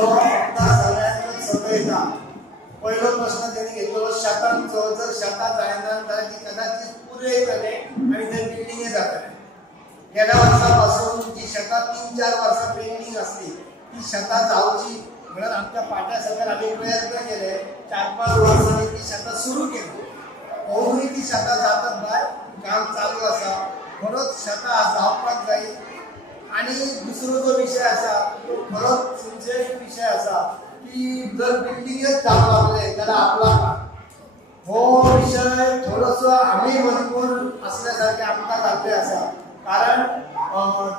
जो आपला सगळ्यांना सगळेचा पहिलो प्रश्न त्यांनी घेतलो शेतांचो जर शेतात जायना तर ती कदाचित पुरे येतले आणि ते बिल्डिंगे जातले गेल्या वर्षापासून जी शेतात 3-4 वर्षा पेंडिंग असली ती शेतात जाऊची म्हणून आमच्या पाट्या सगळ्यात आम्ही प्रयत्न केले 4-5 वर्षांनी ती शेतात सुरू केली होऊनही ती शेतात जातात बाय काम चालू असा खरोच शेतात जावपाक जाईल आणि दुसरो जो विषय असा तो खरोच सिन्सियर विषय असा की जर बिल्डिंगच जावं लागले तर आपला हो विषय थोडंसं आम्ही मजबूर असल्यासारखे आमका जाते असा कारण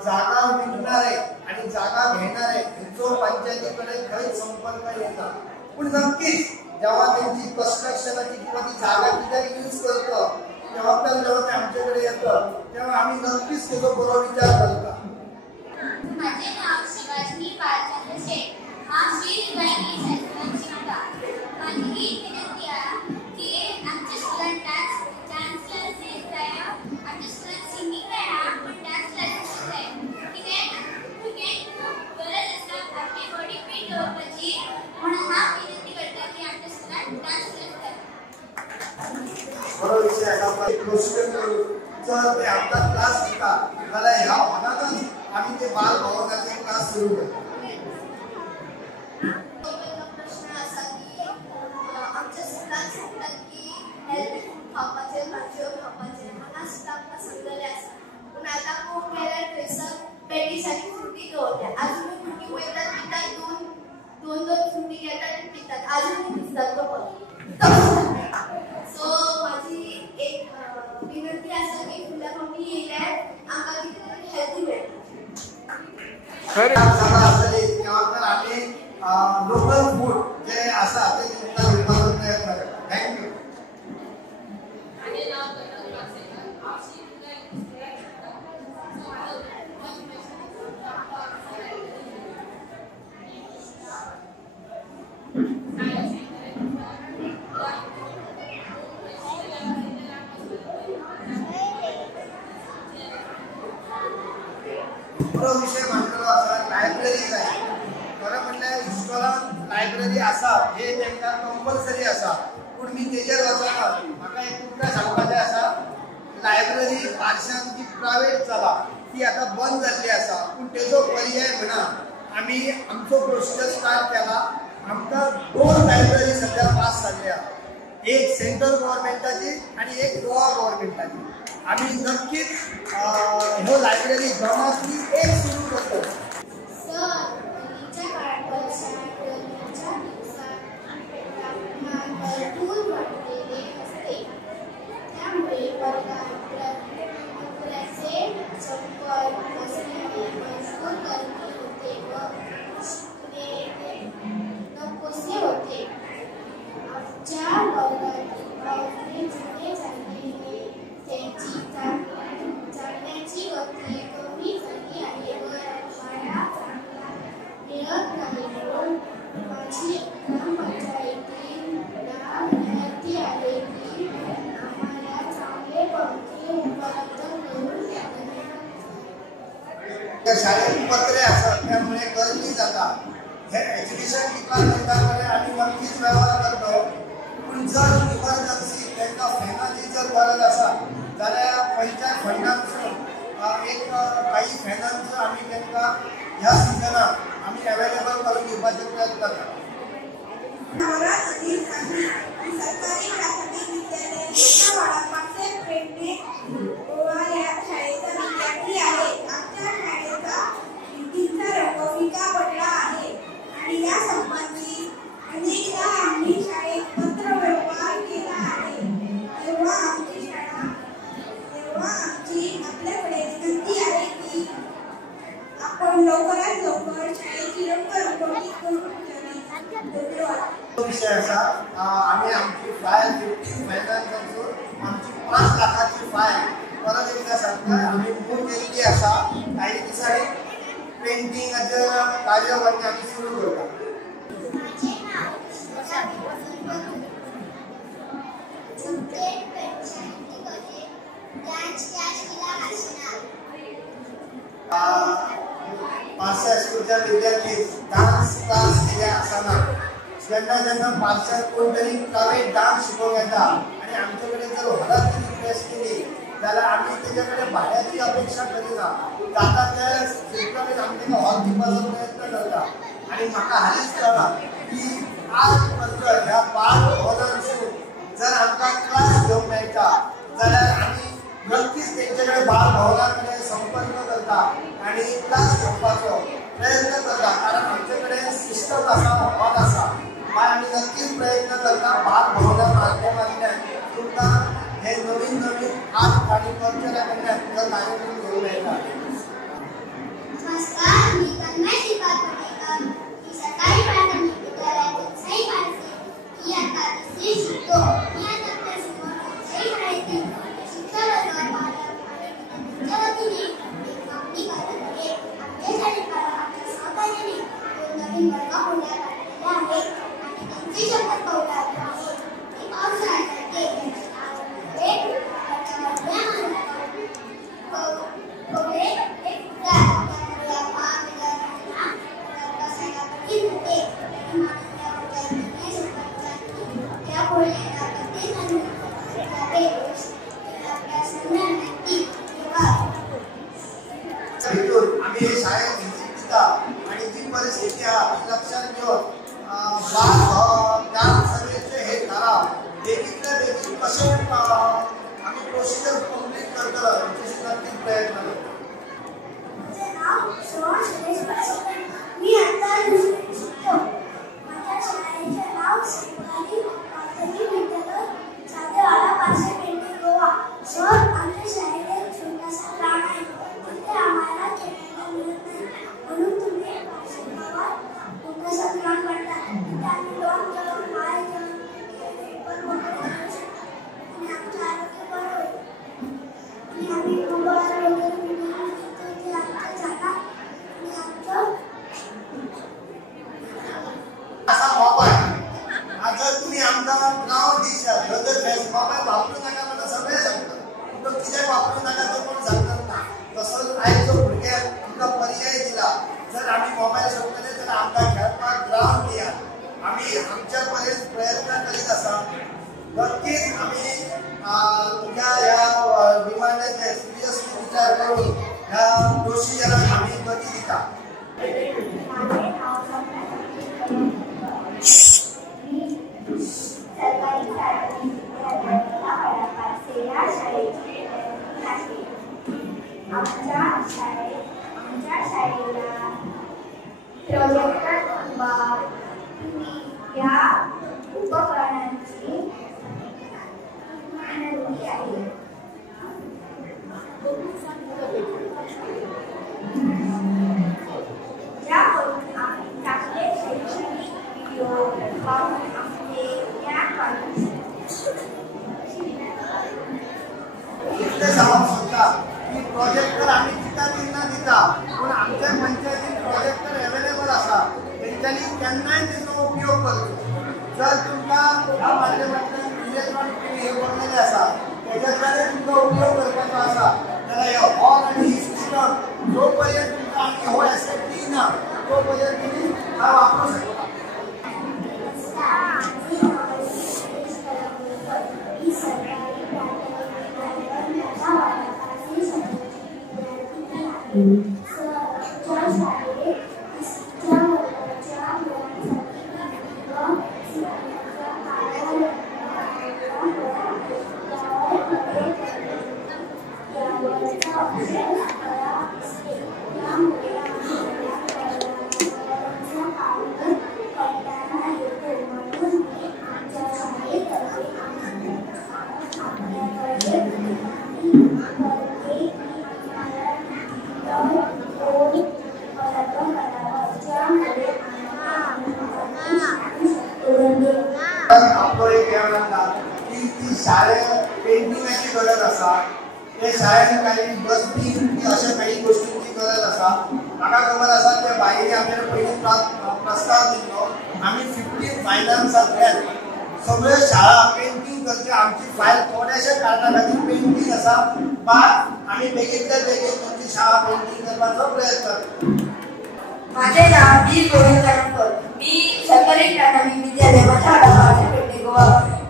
जागा विकणारे आणि जागा घेणारे यांचो पंचायतीकडे काही संपर्क येतात पण नक्कीच जेव्हा त्यांची कन्स्ट्रक्शनाची किंवा ती जागा किती यूज करतो तेव्हा ते आमच्याकडे येतं तेव्हा आम्ही नक्कीच त्याचा बरोबर विचार करतो. माझे नाव शिवाजी बाळचंद्र शेठ. आमची बँकिंग सेक्शन शिकता. माझी विनंती आहे की आमच्या स्टुडंटांना डान्स क्लासेस जाय आमचे स्टुडंट सिंगिंग आहे पण डान्स क्लासेस जाय किती गरज असता आपली बॉडी फिट दवरपाची म्हणून हा विनंती करता की आमचे स्टुडंट डान्स क्लास बरो विषय असा प्रोसिजर करू जर ते आपला क्लास घेतात मला ह्या होणारच आम्ही ते बाल भवनाचे क्लास सुरू करतो. प्रश्न असा की आमच्या स्टुडंट सांगतात की हेल्दी फूड खावपाचे भाज्यो खावपाचे मला स्टाफला सांगलेले आसा पण आता खूप गेल्यार थंयसर पेडीसाठी फ्रुटी दवरल्या अजून फ्रुटी वयतात पितात दोन फ्रुटी घेतात आणि पितात अजून दिसतात तो पण सो माझी एक विनंती आसा की फुडल्या फावटी येयल्यार आमकां कितें तरी हेल्दी मेळटा. खरी जागा असली तेव्हा तर आम्ही लोकल फूड जे असा ते तुमचा विभागात प्रयत्न करतो. थँक्यू. विषय मांडलेलो असा लायब्ररी आहे खरं म्हणल्यार इस्कॉलान लायब्ररी असा हे त्यांना कंपल्सरी असा पण मी तेजेर वचना म्हाका एक तुमकां सांगपाचें आसा लायब्ररी बार्शांत जी प्रायवेट चला ती आता बंद जाल्ली आसा पूण तेजो पर्याय म्हणा आमी आमचो प्रोसिजर स्टार्ट केला आमकां 2 लायब्ररी सध्या पास जाल्ल्या एक सेंट्रल गव्हर्नमेंटाची आणि एक गोवा गव्हर्नमेंटाची आम्ही नक्कीच ह्यो लायब्ररी गावातली एक सुरू करतो. सर पयलींच्या काळात वर्षात गरमेच्या दिवसात भरपूर वाढलेले असते त्यामुळे वर्गात पुरेसे संपर्क नसल्याने भरपूर गर्दी होते व शिकणे नकोसे होते. आमच्या वर्गातील पावले जुने झालेले त्यांची चालण्याची गती कमी झाली आहे व वाया चांगला मिळत नाही म्हणून माझी ग्रामपंचायतीला विनंती आहे की आम्हाला चांगले पंखे उपलब्ध करून द्यावे. शाळेत पत्रे असतात त्यामुळे गर्दी जातात हे एज्युकेशन डिपार्टमेंटाकडे आम्ही नक्कीच व्यवहार करतो पण जर इमर्जन्सी त्यांना फॅनाची जर गरज असा जाल्यार पंचायत फंडांतसून एक काही फॅनांचो आम्ही त्यांना ह्या सिजनात आम्ही अवेलेबल करून दिवपाचे प्रयत्न करता. सरकारी प्राथमिक विद्यालय वाडापाचे पेडणे गोवा या शाळेचा विद्यार्थी आहे. आमच्या शाळेचा भिंतींचा रंग फिका पडला आहे आणि या संबंधी अनेकदा आम्ही शाळेत पत्र व्यवहार केला आहे. तेव्हा आमची आपल्याकडे विनंती आहे की आपण लवकरात लवकर शाळेची रंगरंगोटी करून द्यावी. धन्यवाद. विषय असा आम्ही आमची फायल 15 महिन्यांपासून आमची 5 लाखाची फायल परत एकदा सांगता आम्ही मूळ केलेली असा काही दिसांनी पेंटिंगाचं कार्यवाही आम्ही सुरू करतो. माझे नाव पाचशे स्कूलच्या विद्यार्थी डान्स क्लास जेन्ना पार्सल कोणतरी प्रायवेट डान्स शिकोवंक येता आणि आमच्याकडे जर हॉलात रिक्वेस्ट केली जाल्यार आमी तेजेकडे भाड्याची अपेक्षा करिना जाता ते सिस्टमीन आमी ताका हॉल दिवपाचो प्रयत्न करता आणि म्हाका हालींच कळ्ळां की आज कल्चर ह्या बाल भवनांसून जर आमकां क्लास घेवंक मेळटा जाल्यार आमी नक्कीच तेंचेकडे बाल भवना कडेन संपर्क करता आणि क्लास घेवपाचो प्रयत्न करता कारण आमचे कडेन सिस्टम आसा हॉल आसा आमी नक्कीच प्रयत्न करता बाल भवना माध्यमांतल्यान तुमकां हे नवीन आर्ट आणि कल्चरा कडल्यान कार्यक्रम घेवंक मेळटा. नमस्कार, मी तन्मय श्रीपाद पटेकर. मी सरकारी प्राथमिक विद्यालयातील सई पारसे इयत्ता 3री शिकतो. मी आता आपल्यासमोर सई शाळेतील शिक्षक वर्ग, पालक आणि विद्यार्थ्यांच्या वतीने एक मागणी करत आहे. आमच्या शाळेत पालकांच्या सहकार्याने 2 नवीन वर्ग खोल्या काढलेल्या आहेत आणि त्यांची शपथ पवताळली आहे. ते पावसाळ्यासाठी त्यांची आवड आहे. त्याच्या वर्गामध्ये कोवळे एक आम्ही हे शाळेत दिता आणि जी परिस्थिती आहे लक्षात घेऊन सगळेचे हे ठराव बेगीतल्या बेगीन कसे आम्ही प्रोसिजर कंप्लीट करतलो हाची नक्कीच प्रयत्न करतो. माझे नाव श्रवण सुरेश पारसे. मी आता 2री शिकतो. माझ्या शाळेचे नाव सरकारी प्राथमिक विद्यालय सातेवाडा पारसे पेंडी गोवा. सर, आमच्या शाळेत एक छोटासा ग्राउंड आहे. तिथे आम्हाला खेळायला मिळत नाही म्हणून तुम्ही पारसे गावात छोटासा ग्राउंड काढता. तिथे आम्ही लॉन खेळून माय खेळून पेपर वगैरे खेळू शकतो आणि आमचं आरोग्य बरं होईल आणि आम्ही मोबाईल वगैरे असा मोबाईल जर तुम्ही आमकां नाव दिशात जर मोबाईल वापरू नका मला सगळे सांगता तो कित्याक वापरू नका तो कोण सांगत ना. तसोच आयज जो भुरग्याक आमकां पर्याय दिला जर आमी मोबाईल सोडटले जाल्यार आमकां खेळपाक ग्राउंड दियात. आमी आमच्या परेन प्रयत्न करीत आसा. नक्कीच आमी तुमच्या ह्या डिमांडाचेर सिरियसली विचार करून ह्या प्रोसिजराक आमी गती दिता. सरकारी प्राथमिक विद्यालय पारसे या शाळेची आहे. आमच्या शाळेला प्रोजेक्टर वा टीव्ही या उपकरणांची विनंती आहे. ज्याकडून आम्ही चांगले शैक्षणिक व्हिडिओ पाहून आपले ज्ञान वाढवू शकता की प्रोजेक्टर आम्ही दिता पण आमच्या पंचायतीत प्रोजेक्टर अवेलेबल आसा तेंच्यांनी केन्नाय तेचो उपयोग करचो. जर तुमकां ह्या माध्यमांतल्यान इलेक्ट्रॉनिक टीव्ही हे बनलेले आसा तेज्यातल्यान तुमकां उपयोग करपाचो आसा जाल्यार हे हॉल आनी ही सिस्टम जो पर्यंत तुमकां आमी हो एसेट दिना तो पर्यंत तुमी हा वापरू शकता. शाळेत पेंटिंगाची गरज आसा ते शाळेन काही डस्टबीन अशा काही गोष्टींची गरज आसा. म्हाका खबर आसा त्या बाईने आपल्याला पयलीं प्रस्ताव दिल्लो आमी 15 फायनान्सांतल्यान सगळ्यो शाळा पेंटिंग करचे. आमची फायल थोड्याशा कारणां खातीर पेंटिंग आसा बाद आमी बेगींतल्या बेगीन तुमची शाळा पेंटिंग करपाचो प्रयत्न करता. माझे नाव डी गोविंद कणकर. मी सरकारी प्राथमिक विद्यालय पेठे गोवा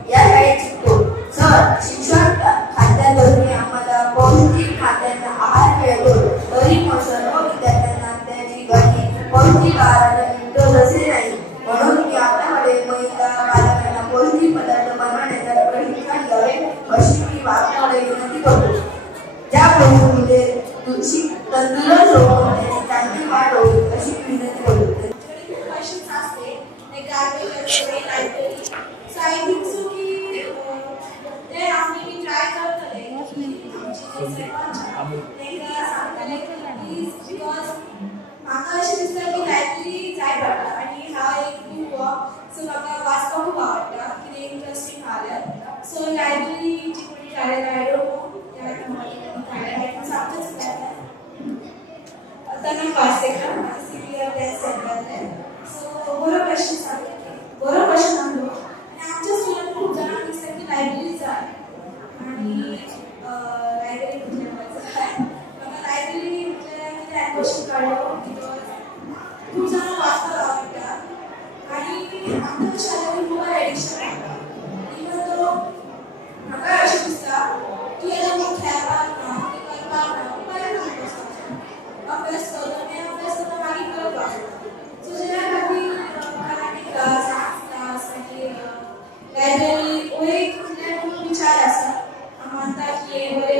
या शाळेत शिकतो. सर, शिक्षण खात्यातर्फे आम्हाला पौष्टिक खाद्याचा आहार मिळतो. तरी मग सर्व विद्यार्थ्यांना त्याची गणित पौष्टिक आहाराला मिळतो असे नाही. म्हणून मी आपल्याकडे महिला बालकांना पौष्टिक पदार्थ बनवण्याचा प्रशिक्षण द्यावे अशी मी आपल्याकडे विनंती करतो. ज्या मुले तंदुरुस्त होऊन त्याची चांगली वाढ होईल अशी विनंती करतो. क्वेश्चन्स असते ते garbage library so I think so की ते आम्ही ट्राय करतले आमची सांगतले प्लीज बिकॉज म्हाका अशें दिसता की लायब्ररी जाय पडटा आनी हा एक न्यू बुक सो म्हाका वाचपाक खूब आवडटा कितें इंट्रस्टींग आल्यार सो लायब्ररी जी कोणी काडलें आय डोंट नो त्यांना वाचतेका सीरियल टेस्ट सेंटरले सो बरो क्वेश्चन सांगले बरो क्वेश्चन आहलो आनी आमच्या स्कुलान खूब जाणांक दिसता की लायब्ररी जाय आनी लायब्ररी जाय म्हाका लायब्ररी म्हटल्यार कितें क्वेश्चन काडलो बिकॉज खूब जाणांक वाचपाक आवडटा आनी आमच्या शाळेंत मोबायल एडिक्शन इवन दो म्हाका अशें दिसता की आतां खेळपाक ना करपाक ना मोबायल अभ्यास करता मागीर करपाक सो जेन्ना खातीर कराटे क्लास डान्स क्लास मागीर लायब्ररी हो एक म्हटल्यार खूब विचार आसा हांव मानता की हे